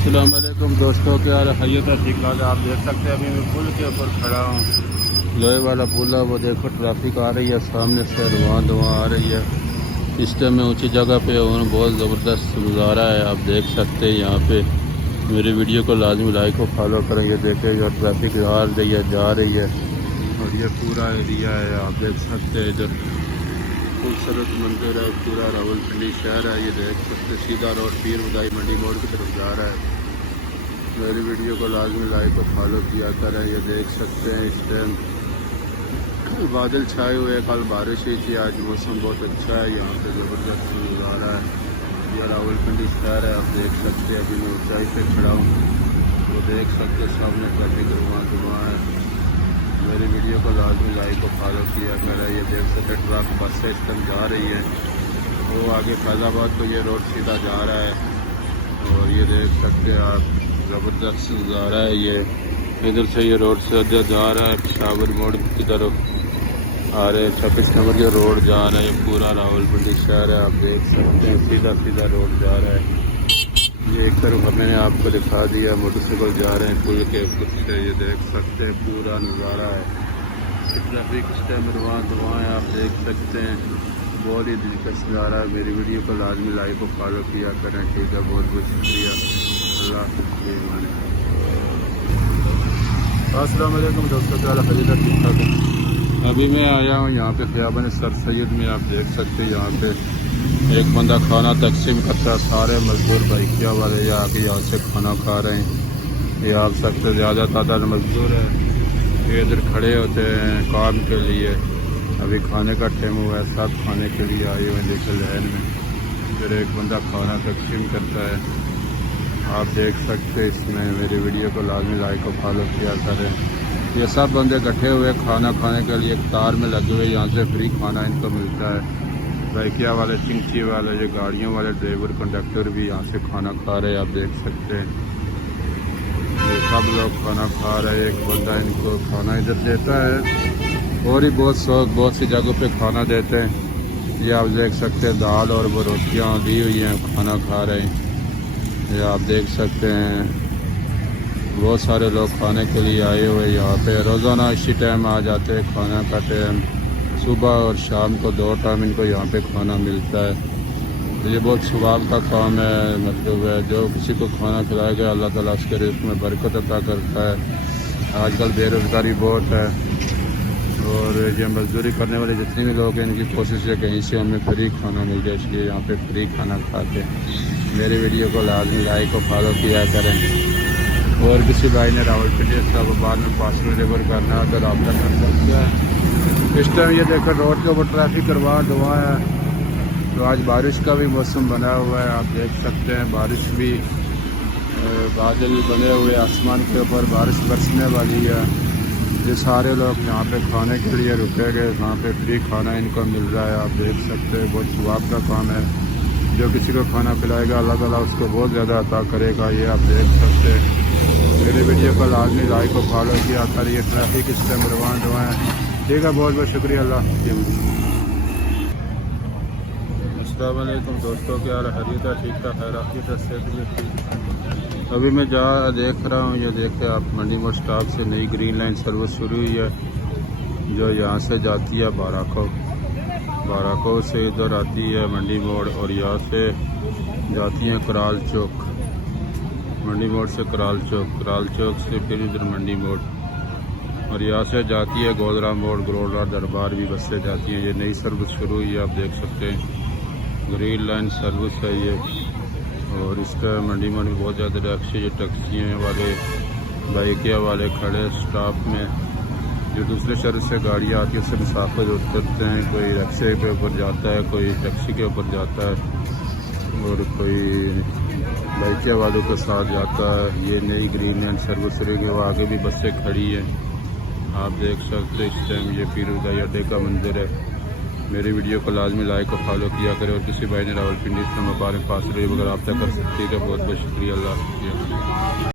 السلام علیکم دوستوں، کیا حیت ہے؟ ٹھیک ٹھاک ہے۔ آپ دیکھ سکتے ہیں ابھی میں پل کے اوپر کھڑا ہوں، لوہے والا پل ہے، وہ دیکھو ٹریفک آ رہی ہے سامنے سے، رواں دواں آ رہی ہے۔ اس ٹائم میں اونچی جگہ پہ ہوں، بہت زبردست نظارہ ہے، آپ دیکھ سکتے ہیں یہاں پہ۔ میری ویڈیو کو لازمی لائک کو فالو کریں۔ یہ دیکھیں جو ٹریفک آ رہی ہے جا رہی ہے، اور یہ پورا ایریا ہے، آپ دیکھ سکتے ہیں ادھر خوبصورت منظر ہے، پورا راولپنڈی شہر ہے۔ یہ دیکھ سکتے سیدھا روڈ پیر بدائی منڈی موڑ کی طرف جا رہا ہے۔ میری ویڈیو کو لازمی لائک کو فالو کیا کریں۔ یہ دیکھ سکتے ہیں اس ٹائم بادل چھائے ہوئے، کل بارش ہوئی تھی، آج موسم بہت اچھا ہے، یہاں پہ زبردست نظارہ ہے۔ یہ راولپنڈی شہر ہے، آپ دیکھ سکتے ہیں۔ ابھی میں اونچائی پہ کھڑا ہوں، وہ دیکھ سکتے سامنے ٹریفک رواں دواں ہے۔ میری ویڈیو کو لازمی لائک کو فالو کیا کریں۔ یہ دیکھ سکتے ٹرک بس سے اس ٹائم جا رہی ہے، وہ آگے فیض آباد کو یہ روڈ سیدھا جا رہا ہے، اور یہ دیکھ سکتے ہیں آپ زبردست نظارہ ہے۔ یہ ادھر سے یہ روڈ سے ادھر جا رہا ہے، پشاور موڑ کی طرف آ رہے 26 نمبر جو روڈ جا رہا ہے، یہ پورا راولپنڈی شہر ہے، آپ دیکھ سکتے ہیں سیدھا سیدھا روڈ جا رہا ہے۔ یہ ایک طرف میں نے آپ کو دکھا دیا، موٹر سائیکل جا رہے ہیں پل کے اوپر سے، یہ دیکھ سکتے ہیں پورا نظارہ ہے۔ ٹریفک اس ٹائم رواں دواں ہے، آپ دیکھ سکتے ہیں، بہت ہی دلکش نظارہ ہے۔ میری ویڈیو کو لازمی لائک کو فالو کیا کریں، ٹھیک ہے؟ بہت بہت شکریہ، اللہ حافظ۔ السلام علیکم دوستوں، کیا حال ہے؟ ٹھیک ٹھاک ہے۔ ابھی میں آیا ہوں یہاں پہ خیابان سر سید میں، آپ دیکھ سکتے ہیں یہاں پہ ایک بندہ کھانا تقسیم کرتا ہے، سارے مزدور بائکیا والے یہ آ کے یہاں سے کھانا کھا رہے ہیں۔ یہ آپ سب سے زیادہ تعداد مزدور ہے، یہ ادھر کھڑے ہوتے ہیں کام کے لیے۔ ابھی کھانے کا ٹائم ہوا ہے، سب کھانے کے لیے آئے ہوئے دیکھیں لائن میں، پھر ایک بندہ کھانا تقسیم کرتا ہے، آپ دیکھ سکتے اس میں۔ میری ویڈیو کو لازمی لائک کو فالو کیا کریں۔ یہ سب بندے اکٹھے ہوئے کھانا کھانے کے لیے قطار میں لگے ہوئے، یہاں سے فری کھانا ان کو ملتا ہے۔ بائکیا والے، چنچی والے، یہ گاڑیوں والے ڈرائیور کنڈکٹر بھی یہاں سے کھانا کھا رہے ہیں، آپ دیکھ سکتے ہیں۔ یہ سب لوگ کھانا کھا رہے ہیں، ایک بندہ ان کو کھانا ادھر دیتا ہے، اور ہی بہت سی جگہوں پہ کھانا دیتے ہیں۔ یہ آپ دیکھ سکتے ہیں دال اور وہ روٹیاں دی ہوئی ہیں، کھانا کھا رہے ہیں۔ یہ آپ دیکھ سکتے ہیں بہت سارے لوگ کھانے کے لیے آئے ہوئے یہاں پہ، روزانہ اسی ٹائم آ جاتے ہیں کھانا کا ٹائم، صبح اور شام کو 2 ٹائم ان کو یہاں پہ کھانا ملتا ہے۔ یہ بہت ثواب کا کام ہے، مطلب ہے جو کسی کو کھانا کھلائے گا اللہ تعالیٰ اس کے رزق میں برکت عطا کرتا ہے۔ آج کل بے روزگاری بہت ہے، اور یہ مزدوری کرنے والے جتنے بھی لوگ ہیں ان کی کوشش ہے کہیں سے ہمیں فری کھانا مل جائے، اس لیے یہاں پہ فری کھانا کھاتے ہیں۔ میری ویڈیو کو لازمی لائک کو فالو کیا کریں، اور کسی بھائی نے راولپنڈی اسلام میں پاسپورٹ ڈلیور کرنا ہے تو رابطہ کر سکتے ہیں۔ اس ٹائم یہ دیکھو روڈ کے اوپر ٹریفک رواں دواں ہے، تو آج بارش کا بھی موسم بنا ہوا ہے، آپ دیکھ سکتے ہیں بارش بھی، بادل بنے ہوئے آسمان کے اوپر، بارش برسنے والی ہے۔ یہ سارے لوگ یہاں پہ کھانے کے لیے رکے گئے، وہاں پہ فری کھانا ان کو مل رہا ہے، آپ دیکھ سکتے ہیں، بہت ثواب کا کام ہے۔ جو کسی کو کھانا کھلائے گا اللہ تعالیٰ اس کو بہت زیادہ عطا کرے گا، یہ آپ دیکھ سکتے ہیں۔ میری ویڈیو کو لازمی لائک کو فالو کیا کر، یہ ٹریفک اس ٹائم رواں دواں ہے، ٹھیک ہے؟ بہت بہت شکریہ، اللہ حافظ۔ السلام علیکم دوستوں، کیا حیت ہے؟ ٹھیک ٹھاک ہے، رافیت صحت میں ٹھیک۔ ابھی میں دیکھ رہا ہوں، یہ دیکھیں آپ منڈی موڑ اسٹاپ سے نئی گرین لائن سروس شروع ہوئی ہے، جو یہاں سے جاتی ہے باراکو سے ادھر آتی ہے منڈی موڑ، اور یہاں سے جاتی ہیں کرال چوک، منڈی موڑ سے کرال چوک سے پھر ادھر منڈی موڑ، اور یہاں سے جاتی ہے گودرا موڑ، گروڑا دربار بھی بسیں جاتی ہیں۔ یہ نئی سروس شروع ہوئی ہے، آپ دیکھ سکتے ہیں گرین لائن سروس ہے یہ، اور اس کا منڈی موڑ میں بہت زیادہ رش ہے۔ یہ ٹیکسیاں والے، بائکیا والے کھڑے اسٹاپ میں، جو دوسرے شہر سے گاڑیاں آتی ہیں اس سے مسافر اترتے ہیں، کوئی رکشے کے اوپر جاتا ہے، کوئی ٹیکسی کے اوپر جاتا ہے، اور کوئی بائکیا والوں کے ساتھ جاتا ہے۔ یہ نئی گرین لائن سروس رہے گی، وہ آگے بھی بسیں کھڑی ہیں، آپ دیکھ سکتے اس ٹائم یہ پیر بدائی اڈے کا منظر ہے۔ میری ویڈیو کو لازمی لائک کو فالو کیا کرے، اور کسی بھائی نے راولپنڈی سے مبارک پاسپورٹ وغیرہ رابطہ کر سکتے ہیں، بہت بہت شکریہ، اللہ حافظ۔